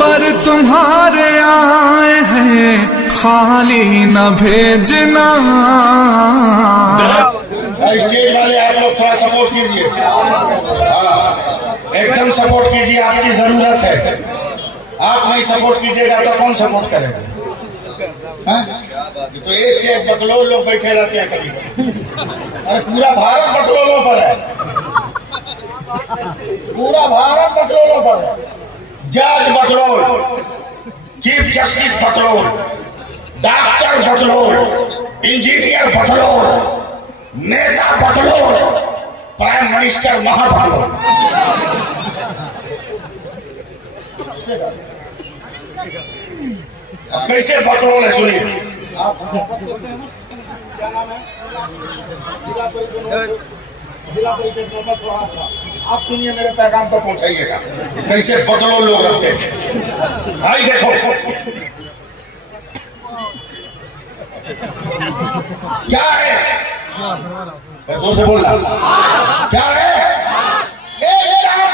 पर तुम्हारे आए हैं, खाली न भेजना। स्टेज वाले आप लोग थोड़ा सपोर्ट कीजिए, एकदम सपोर्ट कीजिए, आपकी जरूरत है। आप नहीं सपोर्ट कीजिएगा तो कौन सपोर्ट करेगा? तो एक से एक बकलोल लोग बैठे रहते हैं कभी। अरे पूरा भारत बकलोलों पर है, पूरा भारत बकलोलों पर है। जज बकलोल, चीफ जस्टिस बकलोल, डॉक्टर बकलोल, इंजीनियर बकलोल, नेता बकलोल, प्राइम मिनिस्टर महाबकलोल। अब कैसे बकलोल है सुनिए। क्या नाम है? जिला परिषद नंबर 16। आप सुनिए, मेरे पैगाम पर पहुंचाइएगा कैसे बकलोल लोग रहते हैं। आई देखो क्या है, जोर से बोलना, क्या है? एकदम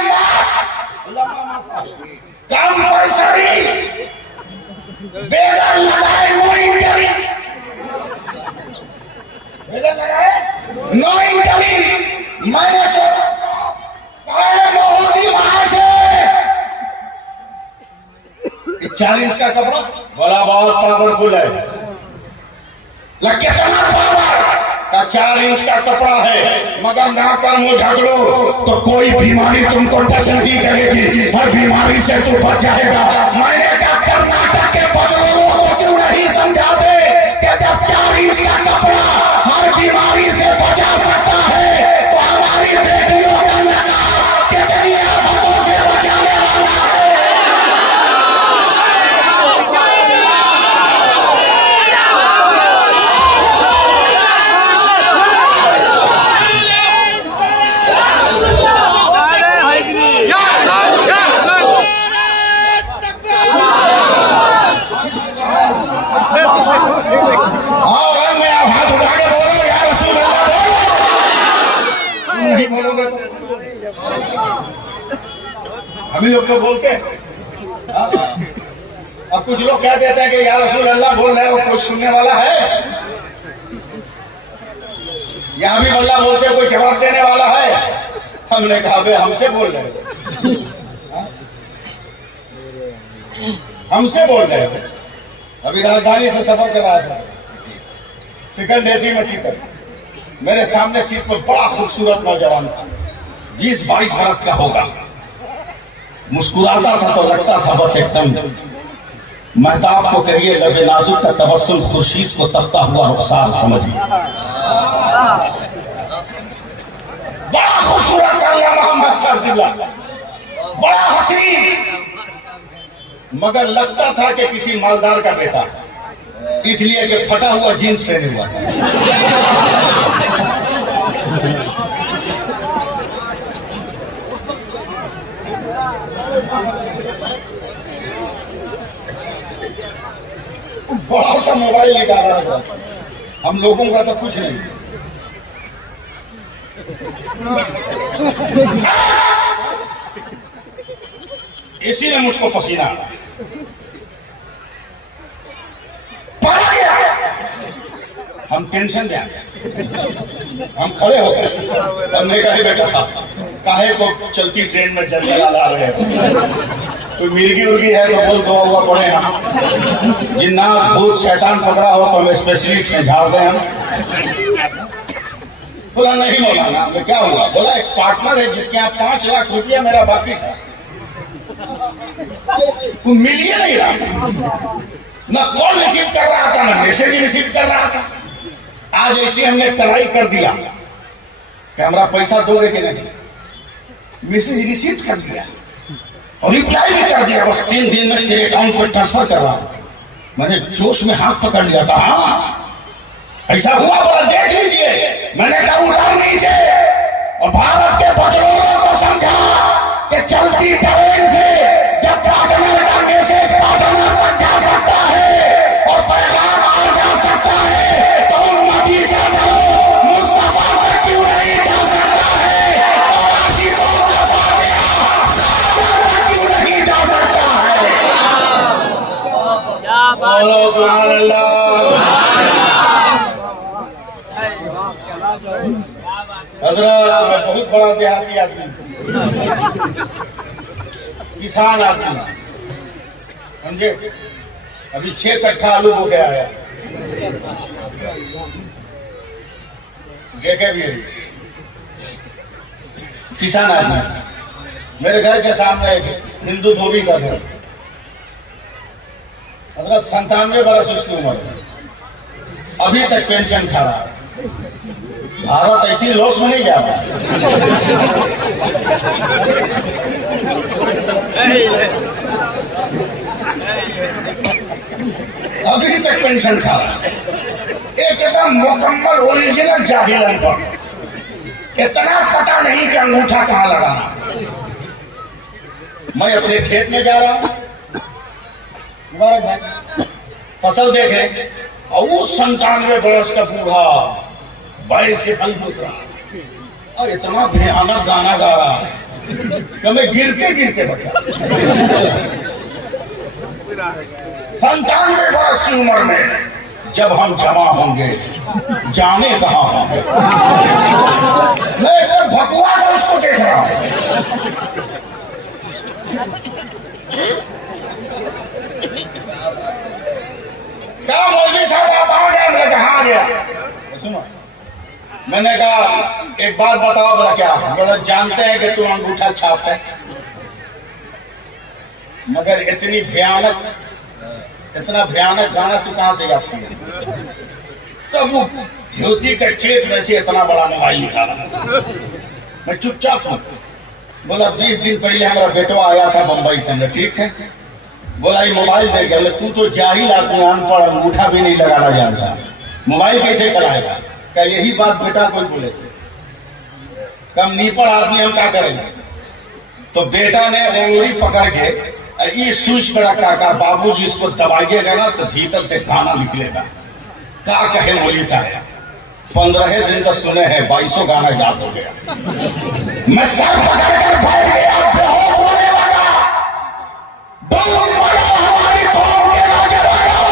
कंपल्सरी, बेगर लगाए नो इंटरव्यू, बेगर लगाए नो इंटरव्यू। मैंने मोदी महाशय 4 इंच का कपड़ा बोला बहुत पावरफुल है, कितना पावर का 4 इंच का कपड़ा है, मगर नाक और मुंह ढक लो तो कोई बीमारी तुमको टच नहीं करेगी और बीमारी से तू बच जाएगा। मैंने कहा कर्नाटक के बकलोलों को क्यों नहीं समझाते कि जब 4 इंच का कपड़ा हर बीमारी से बचा सकता है तो हमारी बेटियों का नकाब कितनी आफतों से बचाने वाला है। और मैं आप हाथ उठा के बोलो या रसूल अल्लाह बोलो। नहीं बोलोगे तो हम ही लोग तो बोलते हैं। अब कुछ लोग कह देते हैं कि या रसूल अल्लाह बोल रहे हो, कुछ सुनने वाला है? यहाँ भी अल्लाह बोलते कोई जवाब देने वाला है? हमने कहा बे हमसे बोल रहे हो, हमसे बोल रहे हो। अभी राजधानी से सफर कर रहा था, सेकंड एसी में टिकट, मेरे सामने सीट पर बड़ा खूबसूरत नौजवान था, 20-22 बरस का होगा। मुस्कुराता था तो लगता था बस एकदम महताब को कहिए लबे नाजुक का तबस्सुम, खुर्शीद को तपता हुआ रुखसार समझिए। बड़ा खूबसूरत कालिया मोहम्मद सरफिल्ला, बड़ा हसीन, मगर लगता था कि किसी मालदार का बेटा, इसलिए कि फटा हुआ जींस पहने हुआ था। बड़ा सा मोबाइल निकाला है, हम लोगों का तो कुछ नहीं। इसी ने मुझको पसीना पड़ गया। हम टेंशन में आ गए, हम खड़े हो गए। हमने कहा बेटा काहे को चलती ट्रेन में जंगल ला रहे हैं, कोई मिर्गी उर्गी है तो बोल दो हुआ पड़े हम, जिन्ना भूत शैतान पकड़ा हो तो हम स्पेशलिस्ट हैं, झाड़ दें हम। बोला नहीं मौलाना। हमने क्या हुआ? बोला एक पार्टनर है जिसके यहाँ 5 लाख रुपया मेरा बाकी था, वो मिल ही नहीं रहा, न कॉल रिसीव कर रहा था न मैसेज रिसीव कर रहा था। आज ऐसे हमने ट्राई कर दिया कि हमारा पैसा दोगे कि नहीं, मैसेज रिसीव कर दिया और रिप्लाई भी कर दिया, बस 3 दिन में तेरे अकाउंट पर ट्रांसफर कर रहा हूं। मैंने जोश में हाथ पकड़ लिया था, हाँ ऐसा हुआ, बोला देख लीजिए। मैंने कहा उठाओ नीचे और भारत के बकलोलों को समझा कि चलती ट्रेन से जब पार्टनर का मैसेज पार्टनर तक जा सकता है और पैगाम आ जा सकता है तो उन्नति का दलो मुस्तफा तक क्यों नहीं जा सकता है, और आशिकों का फातिहा सादा तक क्यों नहीं जा सकता है। बोलो सुभान अल्लाह। हजरत मैं बहुत बड़ा देहाती आदमी, किसान आदमी, समझे। अभी 6 कट्ठा आलू हो गया है, देखे भी किसान आदमी। मेरे घर के सामने एक हिंदू धोबी का घर, मतलब 97 बरस उसकी उम्र है, अभी तक पेंशन खा रहा है। भारत ऐसी लॉस में नहीं गया, अभी तक पेंशन खा रहा है। एकदम मुकम्मल ओरिजिनल जाहिलन पर, इतना पता नहीं कि अंगूठा कहाँ लगाना। मैं अपने खेत में जा रहा हूं, मुबारक भाई, फसल देखे, और वो 97 बरस का बूढ़ा बैल से हल जोत रहा और इतना भयानक गाना गा रहा है कि मैं गिरते गिरते बचा। 97 वर्ष की उम्र में जब हम जमा होंगे, जाने कहाँ होंगे। मैं एकदम भगवा कर उसको देख रहा हूं। क्या मौलवी साहब आप आ गए? मैंने कहा आ गया। सुनो, मैंने कहा एक बात बताओ। बोला क्या? बोला जानते हैं कि तू अंगूठा छाप है, मगर इतना भयानक गाना तू कहां से याद किया? तब वो धोती का चेट में से इतना बड़ा मोबाइल निकाला। मैं चुपचाप हूं। बोला 20 दिन पहले हमारा बेटवा आया था बंबई से। ठीक है, बोला ये मोबाइल दे गया। तू तो जाहिल आदमी, अनपढ़, अंगूठा भी नहीं लगाना जानता, मोबाइल कैसे चलाएगा? क्या यही बात बेटा कोई बोले थे? कम नीपड़ आदमी हम क्या करेंगे? तो बेटा ने उंगली पकड़ के ये स्विच पर रखा, कहा बाबू जी इसको दबाइएगा ना तो भीतर से गाना निकलेगा। क्या कहे मौलवी साहब, 15 दिन तो सुने हैं, 22 गाना याद हो गया। मैं सर पकड़ कर बैठ गया, बेहोश होने लगा। बहुत बड़ा हमारी कौम के नौजवानों,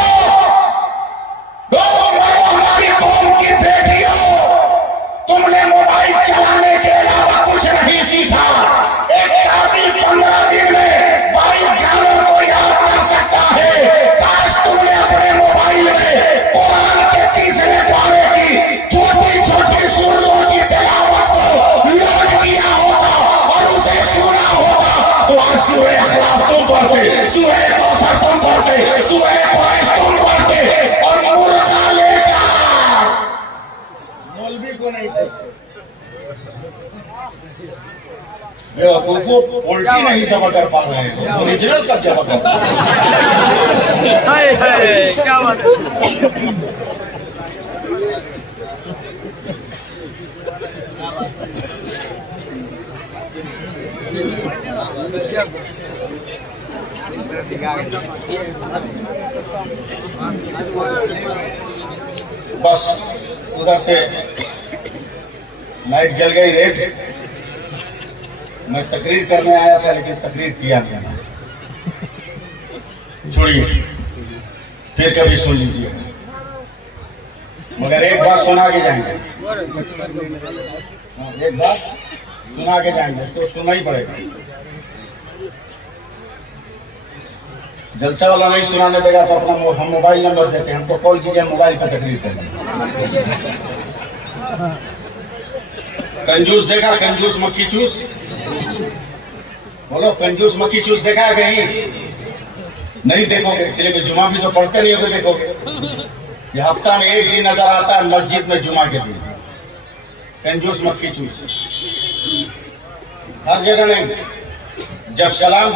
बहुत बड़ा हमारी कौम की बेटियों, तुमने मोबाइल चलाने के अलावा कुछ नहीं सीखा। एक काफिर 15 दिन में 22 गानों को याद कर सकता है। काश तुमने अपने मोबाइल में कुरान के 30वें पारे की छोटी छोटी सूरतों की तिलावत को लोड किया होता और उसे सुना होता तो आज सूरह इखलास तुम पढ़ते, सूरह कौसर तुम पढ़ते, सूरह कुरैश तुम पढ़ते और मुर्गा लेकर मौलवी को नहीं देखते। बेवकूफों, उल्टी नहीं समझ कर पा रहे हैं, ओरिजिनल कब जमा कर क्या बात है। बस उधर से लाइट जल गई, रेड। मैं तकरीर करने आया था लेकिन तकरीर किया नहीं मैं। छोड़िए, फिर कभी सुन लीजिए, मगर एक बात सुना के जाएंगे। एक बात सुना के जाएंगे, उसको सुनना ही पड़ेगा। जलसा वाला नहीं सुनाने देगा तो अपना हम मोबाइल नंबर देते हैं, हमको कॉल कीजिए, मोबाइल पर तकरीर करेंगे। कंजूस देखा? कंजूस मक्खी चूस, बोलो कंजूस मक्खी चूस देखा है कहीं? नहीं देखोगे, इसलिए जुमा भी तो पढ़ते नहीं हो तो देखोगे। ये हफ्ता में एक दिन नजर आता है मस्जिद में, जुमा के दिन। कंजूस मक्खी चूस हर जगह नहीं। जब सलाम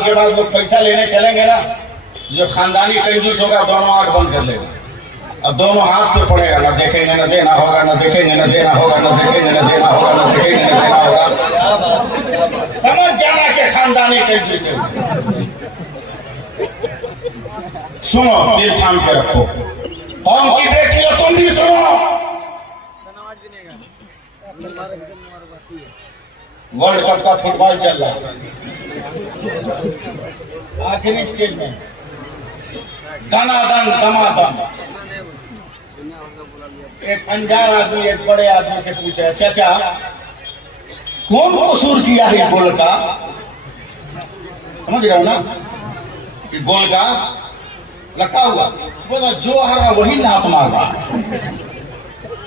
के बाद लोग पैसा लेने चलेंगे ना, जो खानदानी कंजूस होगा दोनों आंख बंद कर लेगा और दोनों हाथ पे पड़ेगा, ना देखेंगे ना देना होगा, ना देखेंगे ना देना होगा, ना देखेंगे ना देना होगा, ना देखेंगे ना देना होगा। समझ जाना के खानदानी कंजूस है। सुनो, दिल थाम के रखो, कौम की बेटी हो तुम भी सुनो। वर्ल्ड कप का फुटबॉल चल रहा है, आज आखिरी स्टेज में, दनादन दमादम। एक अनजान आदमी एक बड़े आदमी से पूछ रहा है, चाचा कौन कसूर किया है गोल का? समझ रहे हो ना, कि गोल का लगा हुआ। बोला जो आ रहा वही लात मार रहा है,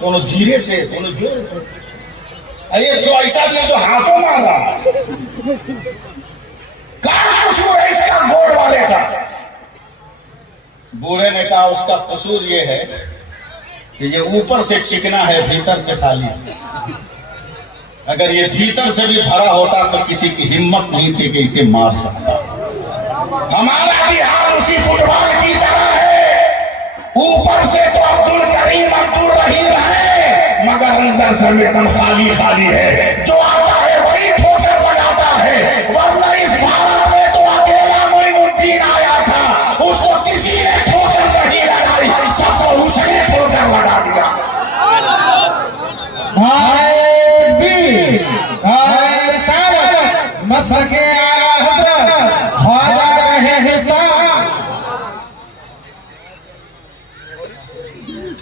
दोनों धीरे से दोनों जोर से। अरे जो ऐसा जो हाथों मार रहा है, क्या कसूर है इसका गोल वाले का? बूढ़े ने कहा उसका कसूर ये है कि ये ऊपर से चिकना है, भीतर से खाली। अगर ये भीतर से भी भरा होता तो किसी की हिम्मत नहीं थी कि इसे मार सकता। हमारा भी हाल उसी फुटबॉल की तरह है, ऊपर से तो अब्दुल करीम अब्दुल रहीम है, मगर अंदर से एकदम खाली खाली है। जो आता है वही ठोकर लगाता है, वरना इस भारत में तो अकेला मोइनुद्दीन आया था, उसको किसी ने ठोकर नहीं लगाई, सबको उसने ठोकर लगा दिया। मसलके आला हज़रत ख्वाजा रहे हिस्सा।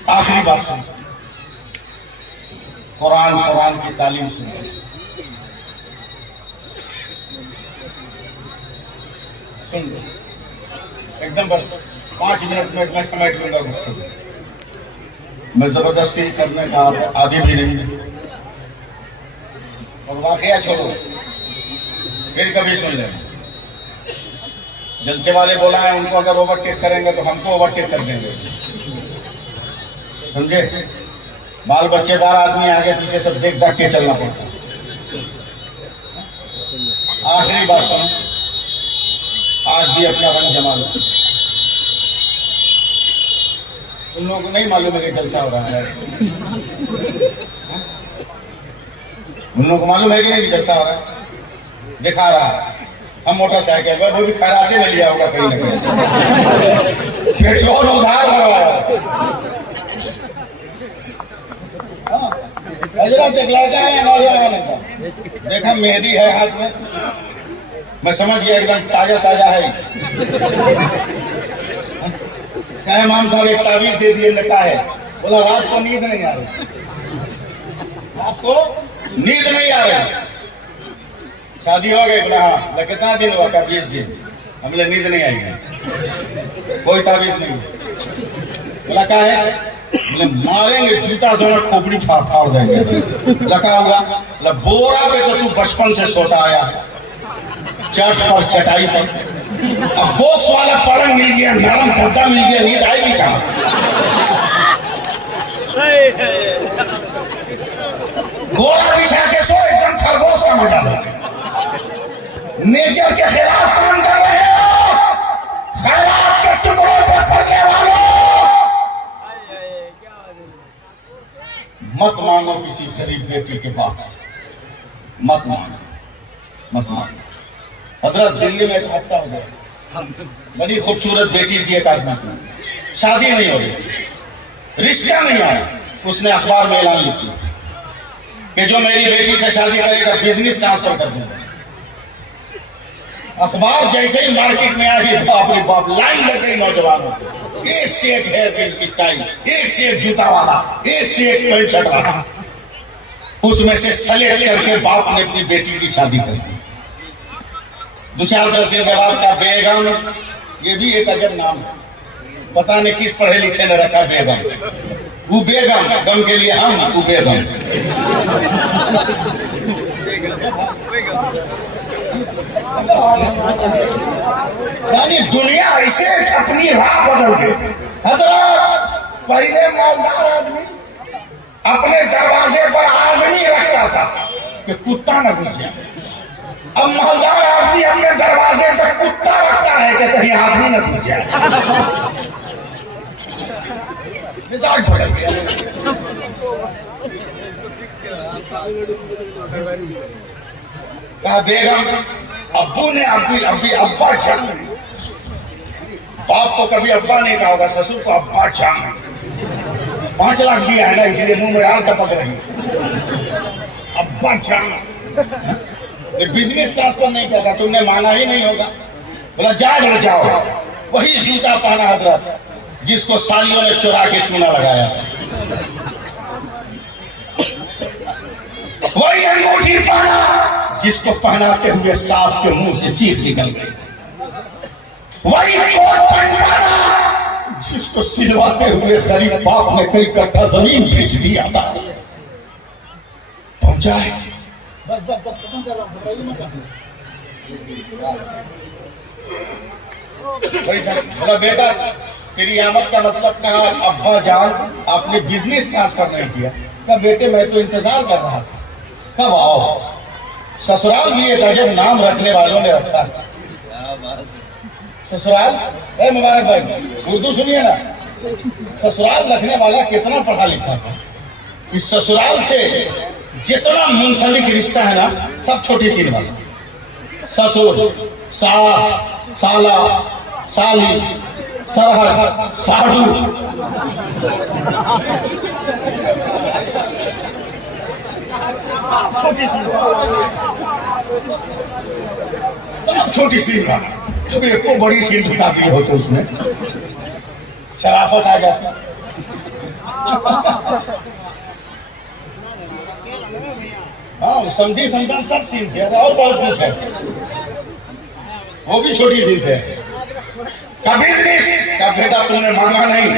आखिरी बात सुन, कुरान की तालीम सुन। सुन लो एकदम, बस 5 मिनट में मैं समेट लूंगा गुफ्तगू। मैं जबरदस्ती करने का आदी भी नहीं है। और वाकया छोड़ो, फिर कभी सुन लेना। जलसे वाले बोला है उनको अगर ओवरटेक करेंगे तो हमको ओवरटेक कर देंगे, समझे? बाल बच्चेदार आदमी आगे पीछे सब देख दाख के चलना पड़ता। आखिरी बात सुनो, आज भी अपना रंग जमा लो। उन लोगों को नहीं मालूम है कि जलसा हो रहा है, उन लोगों को मालूम है कि नहीं जलसा हो रहा है? दिखा रहा है। हम मोटरसाइकिल में, वो भी खैराते में लिया होगा कहीं ना कहीं, पेट्रोल उधार भरवाया। हजरत एक लड़का है नौजवान का, देखा मेहंदी है हाथ में, मैं समझ गया एकदम ताजा ताजा है। क्या इमाम साहब एक ताबीज दे दिए, लिखा है, बोला रात को नींद नहीं आ रही, रात को नींद नहीं आ रही। शादी हो गई? बोला हाँ। कितना दिन हुआ? क्या 20 दिन। हमने नींद नहीं आई है, कोई ताबीज नहीं। बोला क्या है? बोले मारेंगे जूता से खोपड़ी फाड़ देंगे। लगा हुआ? बोला बोरा पे तो तू बचपन से सोता आया है, चट पर चटाई पर, अब बॉक्स वाला पलंग मिल गया, नरम गद्दा मिल गया, नींद आएगी कहां से? बोरा बिछा के सो, एकदम खरगोश का मजा लो। नेचर के खिलाफ काम कर रहे हो, खैरात के टुकड़ों पे पलने वालों। मत मांगो किसी गरीब बेटी के पास, मत मांगो, मत मांगो। हजरत दिल्ली में एक हादसा हो गया, बड़ी खूबसूरत बेटी थी एक आदमी की, शादी नहीं हो रही, रिश्ता नहीं आया। उसने अखबार में ऐलान लिख दिया कि जो मेरी बेटी से शादी करेगा बिजनेस ट्रांसफर कर दूंगा। अखबार जैसे ही मार्केट में आई, बाप रे बाप, लाइन लग गई नौजवानों, एक से एक हेयर स्टाइल, एक से एक जूता वाला, एक से एक पैंट शर्ट वाला। उसमें से सेलेक्ट करके बाप ने अपनी बेटी की शादी कर दी। 2-4-10 दिन के बाद का बेगम, ये भी एक अजब नाम है, पता नहीं किस पढ़े लिखे ने रखा बेगम। वो बेगम, गम के लिए हम, वो बेगम। यानी दुनिया ऐसे अपनी राह बदल दे। हजरत पहले मालदार आदमी अपने दरवाजे पर आदमी रखता था कि कुत्ता न घुस जाए, अब मालदार आदमी अपने दरवाजे पर कुत्ता रखता है कि कहीं आदमी न घुस जाए। मिजाज बदल गया। कहा बेगम, अब्बू ने अभी अब्बा जान, बाप को कभी अब्बा नहीं कहा होगा, ससुर को अब्बा जान। 5 लाख दिया है ना, इसलिए मुंह में राल टपक रही। अब्बा जान, ये बिजनेस ट्रांसफर नहीं किया, तुमने माना ही नहीं होगा। बोला जाए, बोले जाओ। वही जूता पहना हजरत जिसको सालियों ने चुरा के चूना लगाया, वही अंगूठी पहना जिसको पहनाते हुए सास के मुंह से चीख निकल गई, वही कोट पहना जिसको सिलवाते हुए गरीब बाप ने कई कट्ठा जमीन बेच दिया था। पहुंचा है बोला बेटा तेरी आमद का मतलब कहा? अब्बा जान आपने बिजनेस ट्रांसफर नहीं किया? कहा बेटे मैं तो इंतजार कर रहा था, कब आओ। ससुराल भी एक अजब नाम रखने वालों ने रखा। ससुराल, ए मुबारक भाई उर्दू सुनिए ना, ससुराल रखने वाला कितना पढ़ा लिखा था। इस ससुराल से जितना मुंसलिक रिश्ता है ना सब छोटी सी वाला, ससुर, सास, साला, साली, सरहद, साडू, छोटी सी सब छोटी सी जब एक को बड़ी सील बता दी हो तो उसमें शराफत आ जाती। हाँ समझी समझन सब सीन थे और बहुत कुछ है, वो भी छोटी सीन थे। कभी का बेटा तुमने मांगा नहीं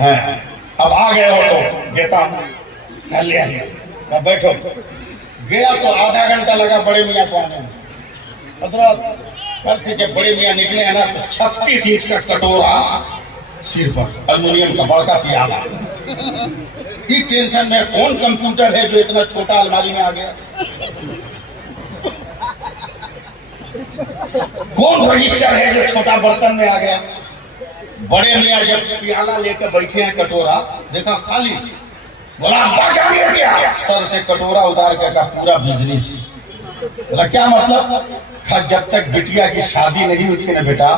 है, अब आ गए हो तो देता हूं, ले आइए। बैठो। गया तो आधा घंटा लगा बड़े मियाँ को आने में। घर से जब बड़े मियाँ निकले हैं ना तो 36 इंच का कटोरा सिर पर, अल्युमिनियम का बड़का पियाला। ये टेंशन में कौन कंप्यूटर है जो इतना छोटा अलमारी में आ गया, कौन रजिस्टर है जो छोटा बर्तन में आ गया। बड़े मियाँ जब पियाला लेकर बैठे हैं कटोरा देखा खाली, बोला क्या? सर से कटोरा उतार के कहा पूरा बिजनेस। बोला क्या मतलब? जब तक बिटिया की शादी नहीं हुई थी ना बेटा,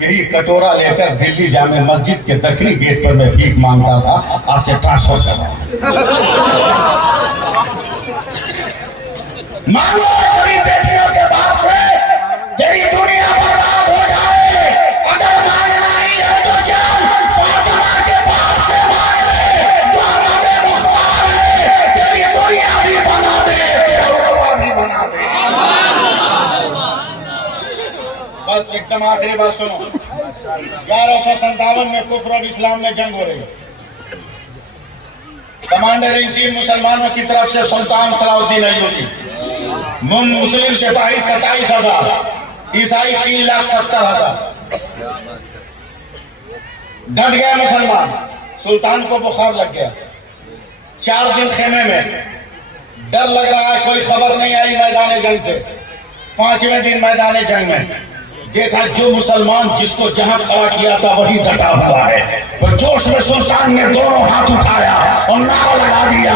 यही कटोरा लेकर दिल्ली जामे मस्जिद के दक्षिणी गेट पर मैं भीख मांगता था, आज से ट्रांसफर करवा। मांगो तेरी बेटियों के बाप से, तेरी दुनिया बर्बाद हो जाए। अगर मांगना ही है तो चल फातिमा के बाप से मांग ले, जो हमारे मुख्तार है, तेरी दुनिया भी बना दे, तेरा रुतबा भी बना दे। बस एकदम आखिरी बात सुनो। 1157 में कुफ्र और इस्लाम में जंग हो रही है। कमांडर इन चीफ मुसलमानों की तरफ से सुल्तान सलाउद्दीन अय्यूबी, मुस्लिम सिपाही 27,000, ईसाई 3,70,000। डट गए मुसलमान। सुल्तान को बुखार लग गया, 4 दिन खेमे में, डर लग रहा है कोई खबर नहीं आई मैदान जंग से। 5वें दिन मैदान जंग में देखा जो मुसलमान जिसको जहां खड़ा किया था वही डटा हुआ है। तो जोश में सुल्तान ने दोनों हाथ उठाया और नारा लगा दिया,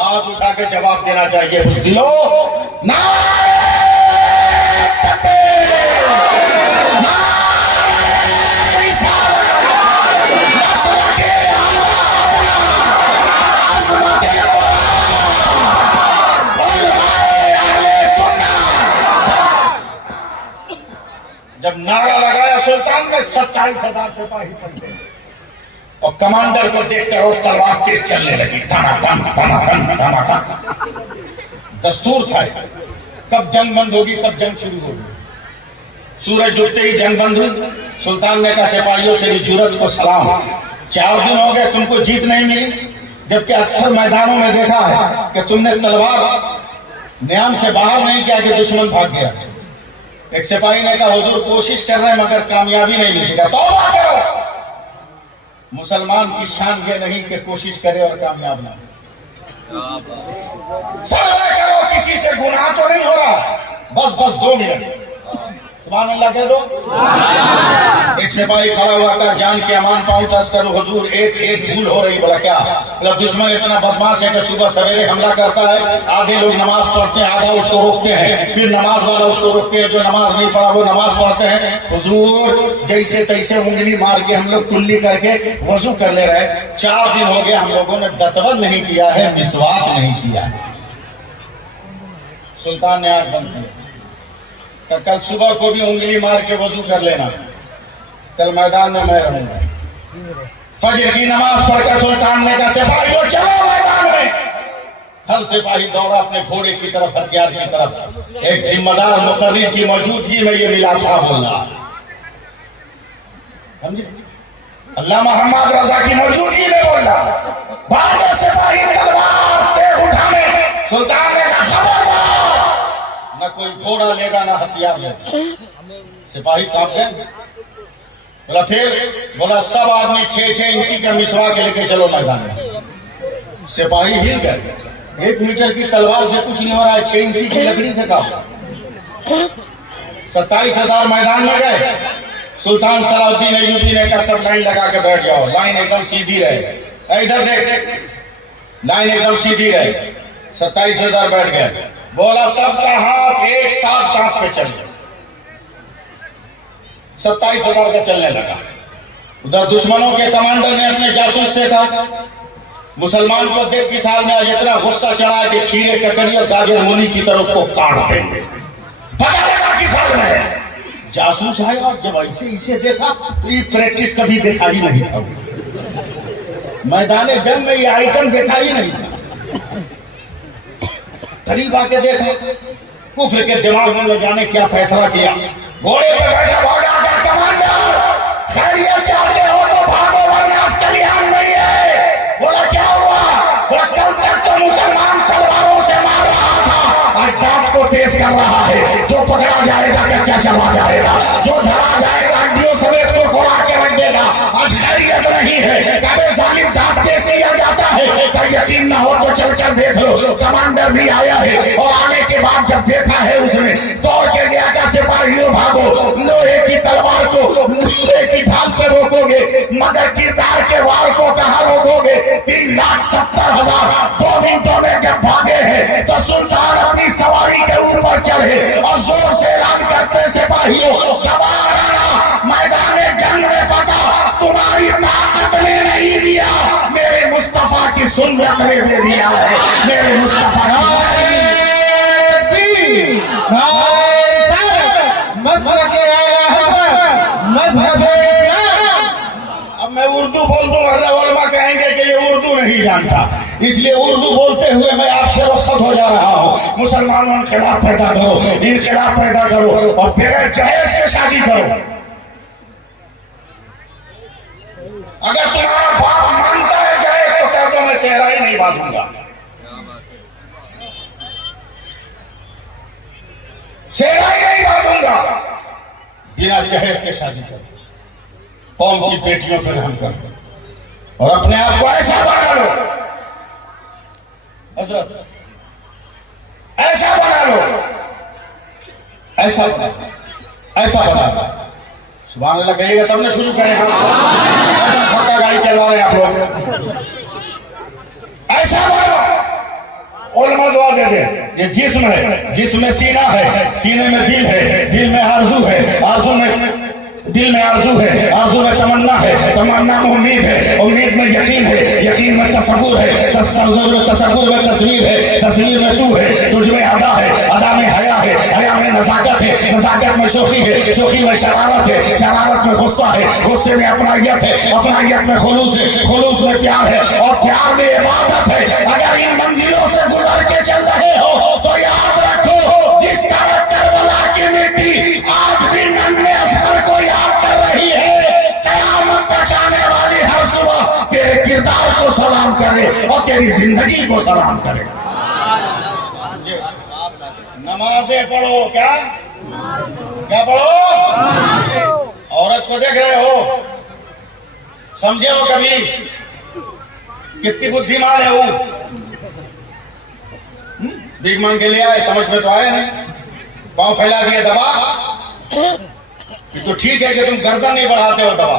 हाथ उठा के जवाब देना चाहिए बुज़दिलों, जब नारा लगाया सुल्तान ने 27,000 सिपाही पलटे और कमांडर को देखकर वो तलवार तेज चलने लगी, तना तन तना तन तना तन। दस्तूर था कब जंग बंद होगी, कब जंग शुरू होगी। सूरज डूबते ही जंग बंद हुई। सुल्तान ने कहा सिपाहियों तेरी जुर्रत को सलाम, 4 दिन हो गए तुमको जीत नहीं मिली, जबकि अक्सर मैदानों में देखा है कि तुमने तलवार न्याम से बाहर नहीं किया कि दुश्मन भाग गया। एक सिपाही ने कहा हुजूर कोशिश कर रहे हैं मगर कामयाबी नहीं मिलेगा। तौबा करो, मुसलमान की शान ये नहीं कि कोशिश करे और कामयाब ना। सर्वे करो किसी से गुनाह तो नहीं हो रहा, बस 2 मिनट सुभान अल्लाह कह दो। एक सिपाही खड़ा हुआ था, जान के अमान पाऊं तज करो हुजूर, एक भूल हो रही। बोला क्या? बोला दुश्मन इतना बदमाश है कि सुबह सवेरे हमला करता है, आधे लोग नमाज पढ़ते हैं, आधा उसको रोकते हैं, फिर नमाज वाला उसको रोकते हैं, जो नमाज नहीं पढ़ा वो नमाज पढ़ते हैं। हुजूर जैसे तैसे उंगली मार के हम लोग कुल्ली करके वजू कर ले रहे। 4 दिन हो गए हम लोगों ने दतवन नहीं किया है, मिसवाक नहीं किया है। सुल्तान ने आंख बंद की। कल सुबह को भी उंगली मार के वजू कर लेना, कल मैदान में मैं रहूंगा। फजर की नमाज पढ़कर सुल्तान ने कहा सिपाहियों चलो मैदान में। हर सिपाही दौड़ा अपने घोड़े की तरफ, हथियार की तरफ। एक जिम्मेदार मुकर्रिर की मौजूदगी में ये मिला था बोलना, समझे? अल्लाह मोहम्मद रजा की मौजूदगी में बोला। भागे सिपाही तलवार तेज उठाने। सुल्तान ने कहा खबरदार, न कोई घोड़ा लेगा ना हथियार लेगा। सिपाही कांप गए। बोला फिर? बोला सब आदमी 6-6 इंची का मिसवा के लेके चलो मैदान में। सिपाही हिल गए। 1 मीटर की तलवार से कुछ नहीं हो रहा है, 6 इंची की लकड़ी से काम। 27,000 मैदान में गए। सुल्तान सलाउद्दीन अय्यूबी ने कहा सब लाइन लगा के बैठ जाओ, लाइन एकदम सीधी रहे। इधर देख, लाइन एकदम सीधी रहे। 27,000 बैठ गए। बोला सबका हाथ एक साथ दांत पे चल जाए। 27,000 का चलने लगा। उधर दुश्मनों के कमांडर ने अपने जासूस से कहा मुसलमान को देख किस हाल में आज इतना गुस्सा चढ़ा कि खीरे ककड़ी और गाजर मूली की तरफ उसको काट देंगे। पता लगा किस हाल में है। जासूस आया और जब ऐसे इसे देखा तो ये प्रैक्टिस कभी देखा ही नहीं था। मैदान जंग में ये आइटम देखा ही नहीं था। करीब आके देखा, कुफ्र के दिमाग में जाने क्या फैसला किया। घोड़े पे बैठा भागा का कमांडर, खैरियत चाहते हो तो भागो वरना कल्याण नहीं है। बोला क्या हुआ? बोला कल तक तो मुसलमान तलवारों से मार रहा था, आज दांत को तेज कर रहा है। जो पकड़ा जाएगा कच्चा चबा जाएगा, जो धरा जाएगा हड्डियों समेत को कोड़ा के रख देगा। आज खैरियत नहीं है। कभी जालिम दांत तेज किया जाता है। यकीन न हो तो चलकर देख लो। कमांडर भी आया है और आने के बाद जब देखा है उसने दौड़ के गया क्या सिपाहियों भागो, लोहे की तलवार को लोहे की ढाल पे रोकोगे मगर किरदार के वार को कहां रोकोगे? 3,70,000 2 मिनटों में जब भागे हैं तो सुल्तान अपनी सवारी के ऊपर चढ़े और जोर से ऐलान करते सिपाहियों गवाराना मैदान जंग में फतह तुम्हारी ताकत ने नहीं दिया, मेरे मुस्तफा की सुन्नत ने दे दिया है। मेरे मुस्तफा अब मैं उर्दू बोल दूं वरना उलमा कहेंगे कि ये उर्दू नहीं जानता, इसलिए उर्दू बोलते हुए मैं आपसे रुखसत हो जा रहा हूँ। मुसलमानों इनकलाब पैदा करो, इनकलाब पैदा करो और बगैर जहेज के शादी करो। अगर तुम्हारा बाप मानता है जहेज तो कह दो मैं सेहरा ही नहीं बांधूंगा, सेहरा ही नहीं बांधूंगा। बिना जहेज के शादी करो, कौम की बेटियों पर रहम करो और अपने आप को ऐसा बना लो हजरत, ऐसा बना लो, ऐसा बना लो। सुभान अल्लाह कहिएगा तब ना शुरू करें। थका गाड़ी चलवा रहे हैं आप लोग। ऐसा बनो, उलमा दुआ दे दे। ये जिस्म है, जिस्म में सीना है, सीने में दिल है, दिल में आरजू है, आरजू में दिल में आरजू है, आरजू में तमन्ना है, तमन्ना में उम्मीद है, उम्मीद में यकीन है, यकीन में तसव्वुर है, तसव्वुर में तस्वीर है, तस्वीर में तू है, तुझ में अदा है, अदा में हया है, हया में नजाकत है, नजाकत में शोखी है, शोखी में शरारत है, शरारत में गुस्सा है, गुस्से में अपनायत है, अपनायत में खुलूस है, खुलूस में प्यार है और प्यार में इबादत है। अगर इन मंजिलों से गुजर के चल रहे हो तो याद रखो जिस तरह करबला की मिट्टी आज भी नन्हे असगर को याद कर रही है, कयामत तक आने वाली हर सुबह तेरे किरदार को सलाम करे और तेरी जिंदगी को सलाम करे। नमाजें पढ़ो, क्या क्या पढ़ो? औरत को देख रहे हो, समझे हो कभी कितनी बुद्धिमान है वो? भीख मांग के ले आए, समझ में तो आए नहीं, पांव फैला दिए दबा। ये तो ठीक है कि तुम गर्दन नहीं बढ़ाते हो दबा।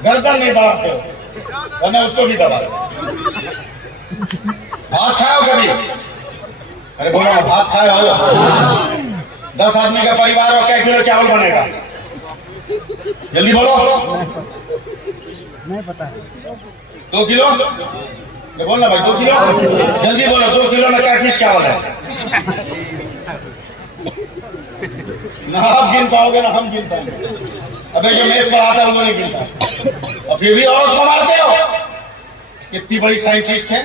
गर्दन नहीं बढ़ाते हो, वरना उसको भी दबा। भात खाए हो कभी? अरे बोलो भात खाए हो? 10 आदमी का परिवार हो, क्या किलो चावल बनेगा? जल्दी बोलो। 2 किलो ये बोलना भाई, 2 किलो जल्दी बोलो। 2 किलो में क्या पीस चावल है? ना आप गिन पाओगे ना हम गिन पाएंगे। अबे जो मेज पर आता है वो नहीं गिनता, और फिर भी औरत को मारते हो। कितनी बड़ी साइंटिस्ट है,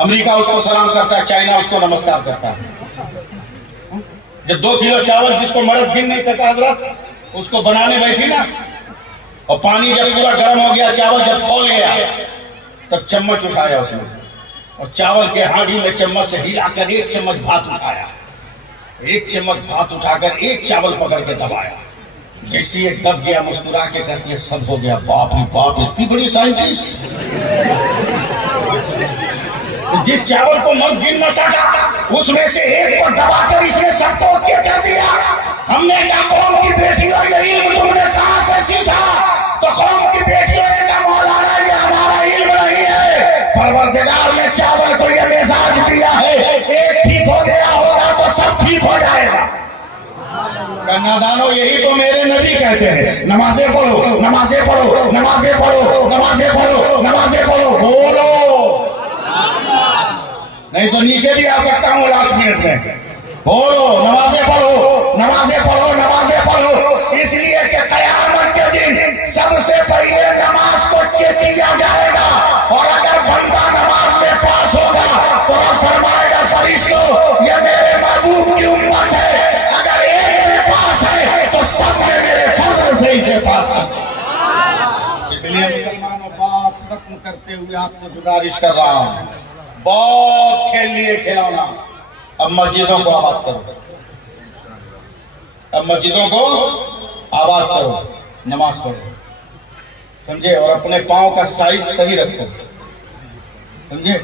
अमेरिका उसको सलाम करता है, चाइना उसको नमस्कार करता है। जब 2 किलो चावल जिसको मर्द गिन नहीं सका हजरत, उसको बनाने बैठी ना, और पानी जब पूरा गर्म हो गया, चावल जब खौल गया, तब चम्मच उठाया उसने, और चावल के हांडी में चम्मच से हिलाकर 1 चम्मच भात उठाया। 1 चम्मच भात उठाकर 1 चावल पकड़ के दबाया। जैसे ये दब गया, मुस्कुरा के कहती है सब हो गया। बाप रे बाप, इतनी बड़ी साइंटिस्ट। तो जिस चावल को मर्द गिन न सका, उसमें से 1 को दबाकर इसने सबको क्या कर दिया। हमने कहा कौम की बेटियों, ये इल्म तुमने कहां से सीखा? तो कौम की बेटियों ने कहा मौलाना ये हमारा इल्म नहीं है, परवरदिगार ने चावल को ये मिजाज दिया है, एक ठीक हो गया होगा तो सब ठीक हो जाएगा। नादानो, यही तो मेरे नबी कहते हैं, नमाजें पढ़ो, नमाजें पढ़ो, नमाजें पढ़ो, नमाजें पढ़ो, नमाजें पढ़ो। बोलो, नहीं तो नीचे भी आ सकता हूँ लास्ट मिनट में। बोलो, नमाजें पढ़ो, नमाजें पढ़ो, नमाजें पढ़ो। इसलिए कि कयामत के दिन सबसे पहले नमाज को चेक किया जाएगा, और अगर बंदा नमाज में पास होगा तो फरमाएगा फरिश्तों ये मेरे महबूब की उम्मत है, अगर एक में पास है तो सब में मेरे फजल से इसे पास कर। इसलिए मुसलमानों, बात खत्म करते हुए आपको गुजारिश कर रहा हूँ, बहुत खेल लिए खिलौना, अब मस्जिदों को आबाद करो, अब मस्जिदों को आबाद करो, नमाज पढ़ो, समझे? और अपने पाँव का साइज सही रखो, समझे?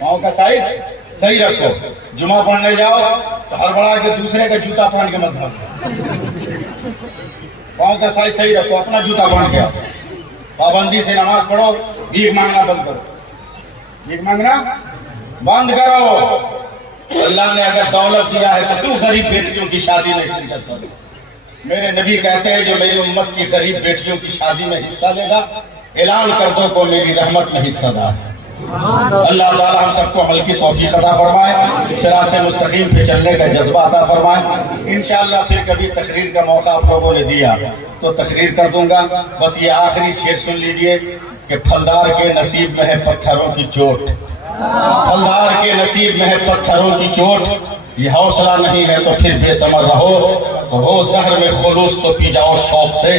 पाँव का साइज सही रखो। जुमा पढ़ने जाओ तो हड़बड़ा के दूसरे का जूता पहन के मत भागो। पाँव का साइज सही रखो, अपना जूता पहन के आओ। पाबंदी से नमाज पढ़ो, भीख मांगना बंद करो, भीख मांगना बंद करो। अल्लाह ने अगर दौलत दिया है तो तू गरीब बेटियों की शादी नहीं करता। मेरे नबी कहते हैं जो मेरी उम्मत की गरीब बेटियों की शादी में हिस्सा लेगा, ऐलान कर दो को मेरी रहमत में हिस्सादार है। अल्लाह ताला हम सबको अमल की तौफीक अता फरमाए, सिरात मुस्तकीम पे चलने का जज्बा अता फरमाए। इंशाअल्लाह फिर कभी तकरीर का मौका आप लोगों ने दिया तो तकरीर कर दूंगा। बस ये आखिरी शेर सुन लीजिए कि फलदार के नसीब में है पत्थरों की चोट, फलदार के नसीब में है पत्थरों की चोट। ये हौसला नहीं है तो फिर बेसमर रहो, रो जहर में खुलूस तो पी जाओ शौक से,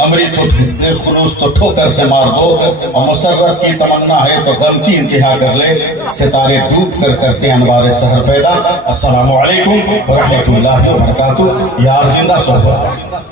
अमृत बेखुलूस तो ठोकर से मार दो, और मुसर्रत की तमन्ना है तो गम की इंतहा कर ले, सितारे डूब कर करते अनवार सहर पैदा। अस्सलामु अलैकुम व रहमतुल्लाहि व बरकातुहू। यार जिंदा सोहबत।